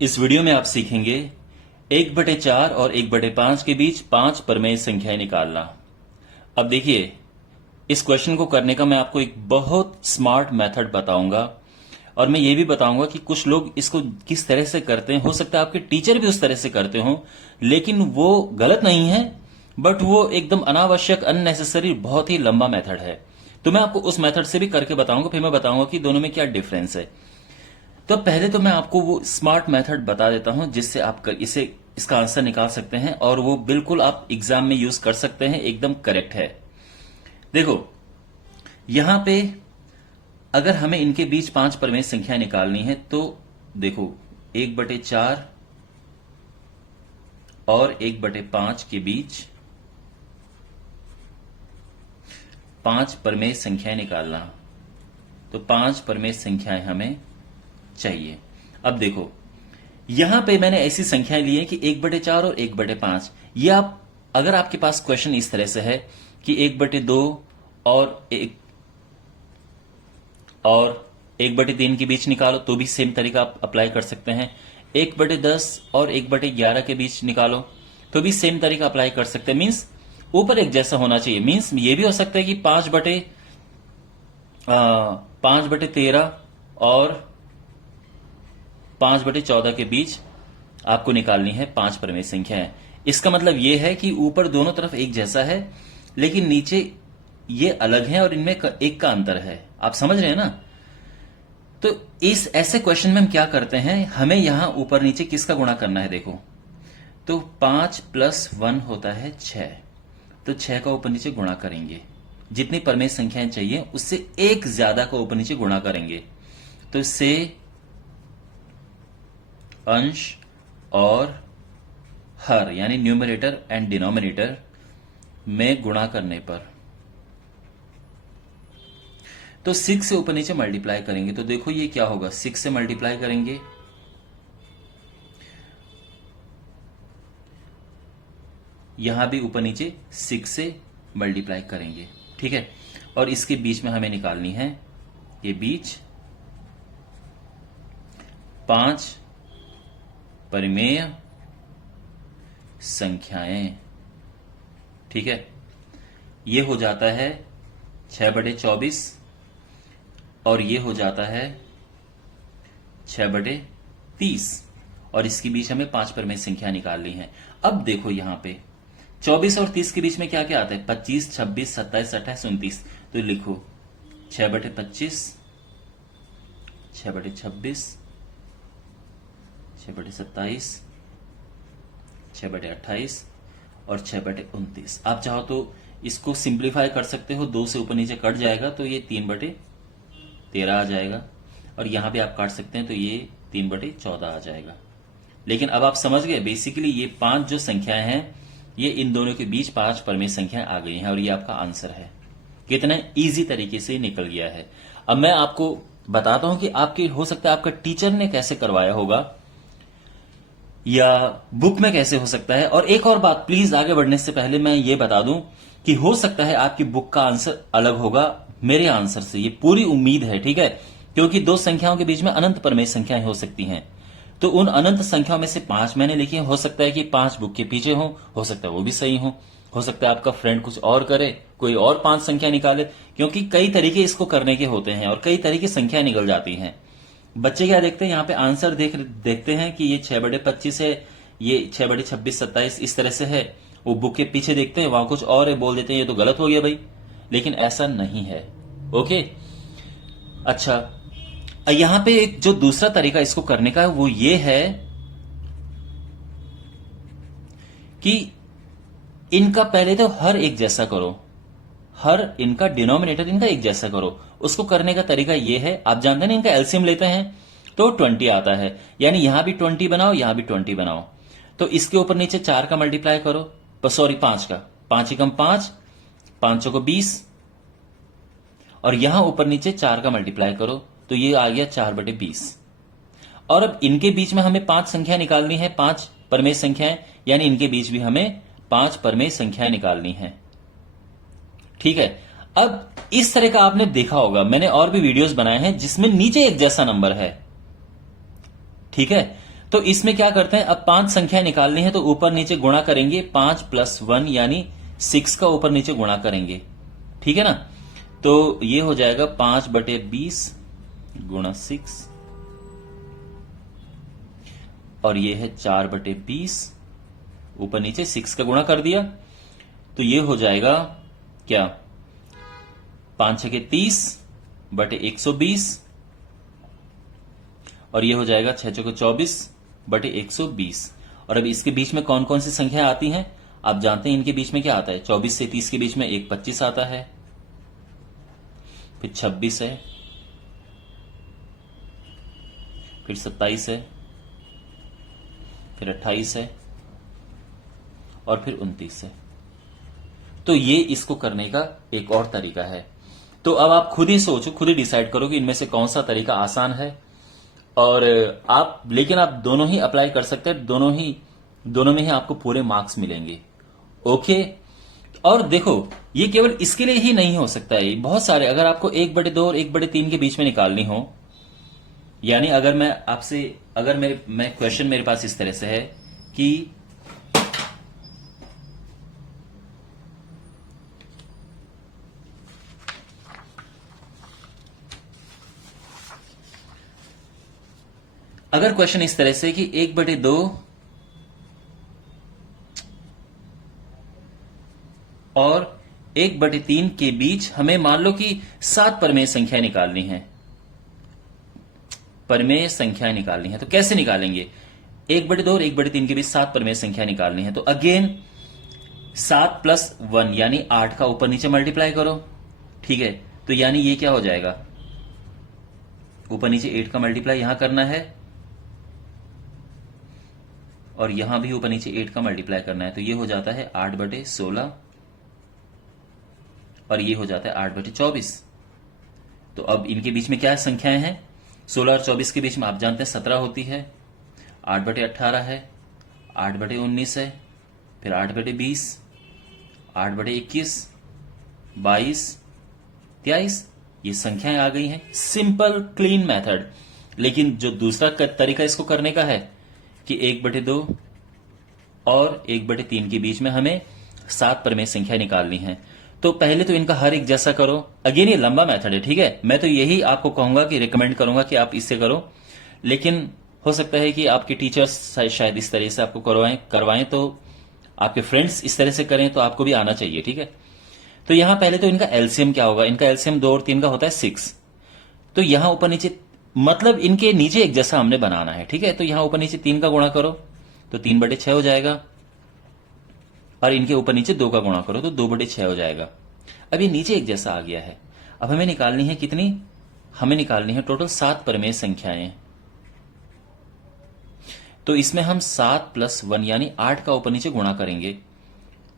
इस वीडियो में आप सीखेंगे 1/4 और 1/5 के बीच 5 परमेय संख्याएं निकालना। अब देखिए, इस क्वेश्चन को करने का मैं आपको एक बहुत स्मार्ट मेथड बताऊंगा और मैं ये भी बताऊंगा कि कुछ लोग इसको किस तरह से करते हैं। हो सकता है आपके टीचर भी उस तरह से करते हो, लेकिन वो गलत नहीं है, बट वो एकदम अनावश्यक अननेसेसरी बहुत ही लंबा मेथड है। तो मैं आपको उस मेथड से भी करके बताऊंगा, फिर मैं बताऊंगा कि दोनों में क्या डिफरेंस है। तो पहले तो मैं आपको वो स्मार्ट मेथड बता देता हूं जिससे आप इसका आंसर निकाल सकते हैं और वो बिल्कुल आप एग्जाम में यूज कर सकते हैं, एकदम करेक्ट है। देखो, यहां पे अगर हमें इनके बीच 5 परमेय संख्याएं निकालनी है तो देखो, 1/4 और 1/5 के बीच 5 परमेय संख्याएं निकालना। तो 5 परमेय संख्याएं हमें चाहिए। अब देखो, यहां पे मैंने ऐसी संख्याएं ली है कि 1/4 और 1/5। ये आप, अगर आपके पास क्वेश्चन इस तरह से है कि 1/2 और 1/3 के बीच निकालो, तो भी सेम तरीका आप अप्लाई कर सकते हैं। 1/10 और 1/11 के बीच निकालो, तो भी सेम तरीका अप्लाई कर सकते हैं। मीन्स ऊपर एक जैसा होना चाहिए। मीन्स ये भी हो सकता है कि 5/13 और 5/14 के बीच आपको निकालनी है 5 परमेय संख्याएं। इसका मतलब यह है कि ऊपर दोनों तरफ एक जैसा है, लेकिन नीचे ये अलग है और इनमें एक का अंतर है। आप समझ रहे हैं ना? तो इस ऐसे क्वेश्चन में हम क्या करते हैं, हमें यहां ऊपर नीचे किसका गुणा करना है। देखो, तो 5 + 1 होता है 6। तो 6 का ऊपर नीचे गुणा करेंगे, जितनी परमेय संख्याएं चाहिए उससे एक ज्यादा का ऊपर नीचे गुणा करेंगे। तो इससे अंश और हर यानी न्यूमरेटर एंड डिनोमिनेटर में गुणा करने पर तो 6 से ऊपर नीचे मल्टीप्लाई करेंगे। तो देखो ये क्या होगा, 6 से मल्टीप्लाई करेंगे, यहां भी ऊपर नीचे 6 से मल्टीप्लाई करेंगे। ठीक है, और इसके बीच में हमें निकालनी है, ये बीच 5 परिमेय संख्याएं। ठीक है, ये हो जाता है 6/24 और ये हो जाता है 6/30 और इसके बीच हमें 5 परमेय संख्या निकालनी है। अब देखो, यहां पे 24 और 30 के बीच में क्या क्या आता है, 25, 26, 27, 28, 29। तो लिखो 6/25, 6/26, 6/27, 6/28 और 6/29। आप चाहो तो इसको सिंप्लीफाई कर सकते हो, 2 से ऊपर नीचे कट जाएगा तो ये 3/13 आ जाएगा, और यहां भी आप काट सकते हैं तो ये 3/14 आ जाएगा। लेकिन अब आप समझ गए, बेसिकली ये 5 जो संख्याएं हैं, ये इन दोनों के बीच 5 परमेय संख्याएं आ गई हैं और ये आपका आंसर है। कितना इजी तरीके से निकल गया है। अब मैं आपको बताता हूं कि आपके, हो सकता है आपका टीचर ने कैसे करवाया होगा या बुक में कैसे हो सकता है। और एक और बात, प्लीज आगे बढ़ने से पहले मैं ये बता दूं कि हो सकता है आपकी बुक का आंसर अलग होगा मेरे आंसर से, ये पूरी उम्मीद है। ठीक है, क्योंकि दो संख्याओं के बीच में अनंत परमेय संख्याएं हो सकती हैं। तो उन अनंत संख्याओं में से 5 मैंने लिखी, हो सकता है कि 5 बुक के पीछे हो सकता है वो भी सही हो सकता है आपका फ्रेंड कुछ और करे, कोई और 5 संख्या निकाले, क्योंकि कई तरीके इसको करने के होते हैं और कई तरीके संख्या निकल जाती हैं। बच्चे क्या देखते हैं, यहाँ पे आंसर देखते हैं कि ये 6/25 है, ये 6/26, 27 इस तरह से है। वो बुक के पीछे देखते हैं, वहां कुछ और है, बोल देते हैं ये तो गलत हो गया भाई। लेकिन ऐसा नहीं है। ओके, अच्छा, यहां पे एक जो दूसरा तरीका इसको करने का है वो ये है कि इनका पहले तो हर एक जैसा करो, हर इनका डिनोमिनेटर इनका एक जैसा करो। उसको करने का तरीका ये है, आप जानते हैं ना, इनका एलसीएम लेते हैं तो 20 आता है, यानी यहां भी 20 बनाओ, यहां भी 20 बनाओ। तो इसके ऊपर नीचे 4 का मल्टीप्लाई करो, सॉरी 5 का, 5 एकम 5, 5 को 20, और यहां ऊपर नीचे 4 का मल्टीप्लाई करो, तो ये आ गया 4/20। और अब इनके बीच में हमें 5 संख्या निकालनी है, 5 परमेय संख्याएं, यानी इनके बीच भी हमें 5 परमेय संख्याएं निकालनी है। ठीक है, अब इस तरह का आपने देखा होगा, मैंने और भी वीडियोस बनाए हैं जिसमें नीचे एक जैसा नंबर है। ठीक है, तो इसमें क्या करते हैं, अब 5 संख्या निकालनी है तो ऊपर नीचे गुणा करेंगे, 5 + 1 यानी 6 का ऊपर नीचे गुणा करेंगे, ठीक है ना। तो ये हो जाएगा 5/20 गुणा 6, और ये है 4/20, ऊपर नीचे 6 का गुणा कर दिया, तो ये हो जाएगा क्या, 5×6 = 30/120, और ये हो जाएगा 6×4 = 24/120। और अब इसके बीच में कौन कौन सी संख्या आती हैं, आप जानते हैं इनके बीच में क्या आता है, 24 से 30 के बीच में एक 25 आता है, फिर 26 है, फिर 27 है, फिर 28 है, और फिर 29 है। तो ये इसको करने का एक और तरीका है। तो अब आप खुद ही सोचो, खुद ही डिसाइड करो कि इनमें से कौन सा तरीका आसान है, और लेकिन आप दोनों ही अप्लाई कर सकते हैं, दोनों में ही आपको पूरे मार्क्स मिलेंगे। ओके। और देखो, ये केवल इसके लिए ही नहीं हो सकता है, बहुत सारे, अगर आपको 1/2 और 1/3 के बीच में निकालनी हो, यानी अगर मैं क्वेश्चन मेरे पास इस तरह से है कि अगर क्वेश्चन इस तरह से कि 1/2 और 1/3 के बीच हमें मान लो कि 7 परमेय संख्या निकालनी है, परमेय संख्या निकालनी है, तो कैसे निकालेंगे, 1/2 और 1/3 के बीच 7 परमेय संख्या निकालनी है, तो अगेन 7 + 1 यानी 8 का ऊपर नीचे मल्टीप्लाई करो, ठीक है। तो यानी ये क्या हो जाएगा, ऊपर नीचे 8 का मल्टीप्लाई यहां करना है, और यहां भी ऊपर नीचे 8 का मल्टीप्लाई करना है, तो ये हो जाता है 8/16, और ये हो जाता है 8/24। तो अब इनके बीच में क्या संख्याएं हैं, 16 और 24 के बीच में आप जानते हैं 17 होती है, 8/18 है, 8/19 है, फिर 8/20, 8/21, 22, 23, ये संख्याएं आ गई हैं। Simple clean method. लेकिन जो दूसरा तरीका इसको करने का है कि 1/2 और 1/3 के बीच में हमें 7 परमेय संख्या निकालनी है, तो पहले तो इनका हर एक जैसा करो। अगेन ये लंबा मेथड है, ठीक है, मैं तो यही आपको कहूंगा कि रिकमेंड करूंगा कि आप इससे करो, लेकिन हो सकता है कि आपके टीचर्स शायद इस तरह से आपको करवाएं, तो आपके फ्रेंड्स इस तरह से करें, तो आपको भी आना चाहिए, ठीक है। तो यहां पहले तो इनका एलसीएम क्या होगा, इनका एलसीएम 2 और 3 का होता है 6, तो यहां ऊपर नीचे, मतलब इनके नीचे एक जैसा हमने बनाना है, ठीक है। तो यहां ऊपर नीचे 3 का गुणा करो तो 3/6 हो जाएगा, और इनके ऊपर नीचे 2 का गुणा करो तो 2/6 हो जाएगा। अब ये नीचे एक जैसा आ गया है। अब हमें निकालनी है कितनी, हमें निकालनी है टोटल 7 परमेय संख्याएं। तो इसमें हम 7 + 1 यानी 8 का ऊपर नीचे गुणा करेंगे,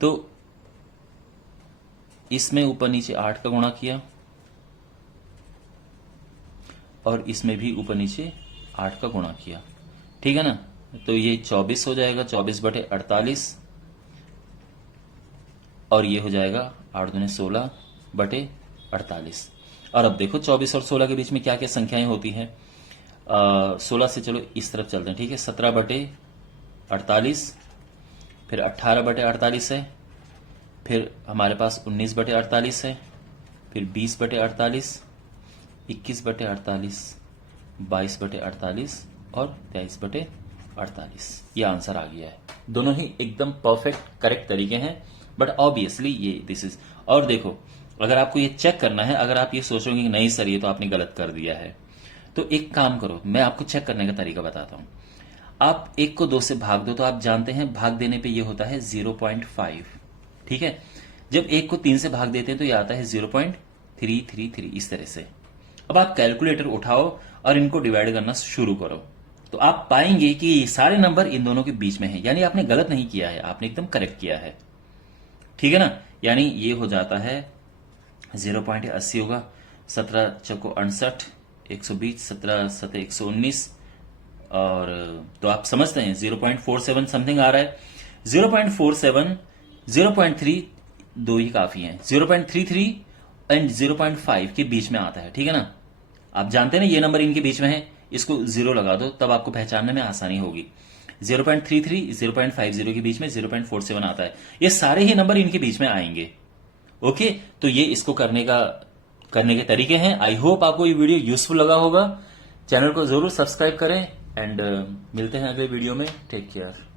तो इसमें ऊपर नीचे 8 का गुणा किया, और इसमें भी ऊपर नीचे 8 का गुणा किया, ठीक है ना। तो ये 24 हो जाएगा, 24/48, और ये हो जाएगा 8 दूने 16/48। और अब देखो 24 और 16 के बीच में क्या क्या संख्याएं होती हैं, 16 से चलो इस तरफ चलते हैं, ठीक है, 17/48, फिर 18/48 है, फिर हमारे पास 19/48 है, फिर 20/48, 21/48, 22/48 और 23/48। ये आंसर आ गया है। दोनों ही एकदम परफेक्ट करेक्ट तरीके हैं, बट ऑब्वियसली ये दिस इज। और देखो, अगर आपको ये चेक करना है, अगर आप ये सोचोगे कि नहीं सर ये तो आपने गलत कर दिया है, तो एक काम करो, मैं आपको चेक करने का तरीका बताता हूं। आप 1 को 2 से भाग दो, तो आप जानते हैं भाग देने पे ये होता है 0.5, ठीक है। जब 1 को 3 से भाग देते हैं तो ये आता है 0.333, इस तरह से। अब आप कैलकुलेटर उठाओ और इनको डिवाइड करना शुरू करो, तो आप पाएंगे कि सारे नंबर इन दोनों के बीच में है, यानी आपने गलत नहीं किया है, आपने एकदम करेक्ट किया है, ठीक है ना। यानी ये हो जाता है 0.80 होगा, 17 चौको 68, 120, 17 7 119, और तो आप समझते हैं 0.47 समथिंग आ रहा है। 0.47, 0.3 दो ही काफी हैं, 0.33 एंड 0.5 के बीच में आता है, ठीक है ना। आप जानते हैं ना ये नंबर इनके बीच में है, इसको 0 लगा दो, तब आपको पहचानने में आसानी होगी। 0.33 0.50 के बीच में 0.47 आता है। ये सारे ही नंबर इनके बीच में आएंगे। ओके, तो ये इसको करने के तरीके हैं। आई होप आपको ये वीडियो यूजफुल लगा होगा। चैनल को जरूर सब्सक्राइब करें एंड मिलते हैं अगले वीडियो में। Take care.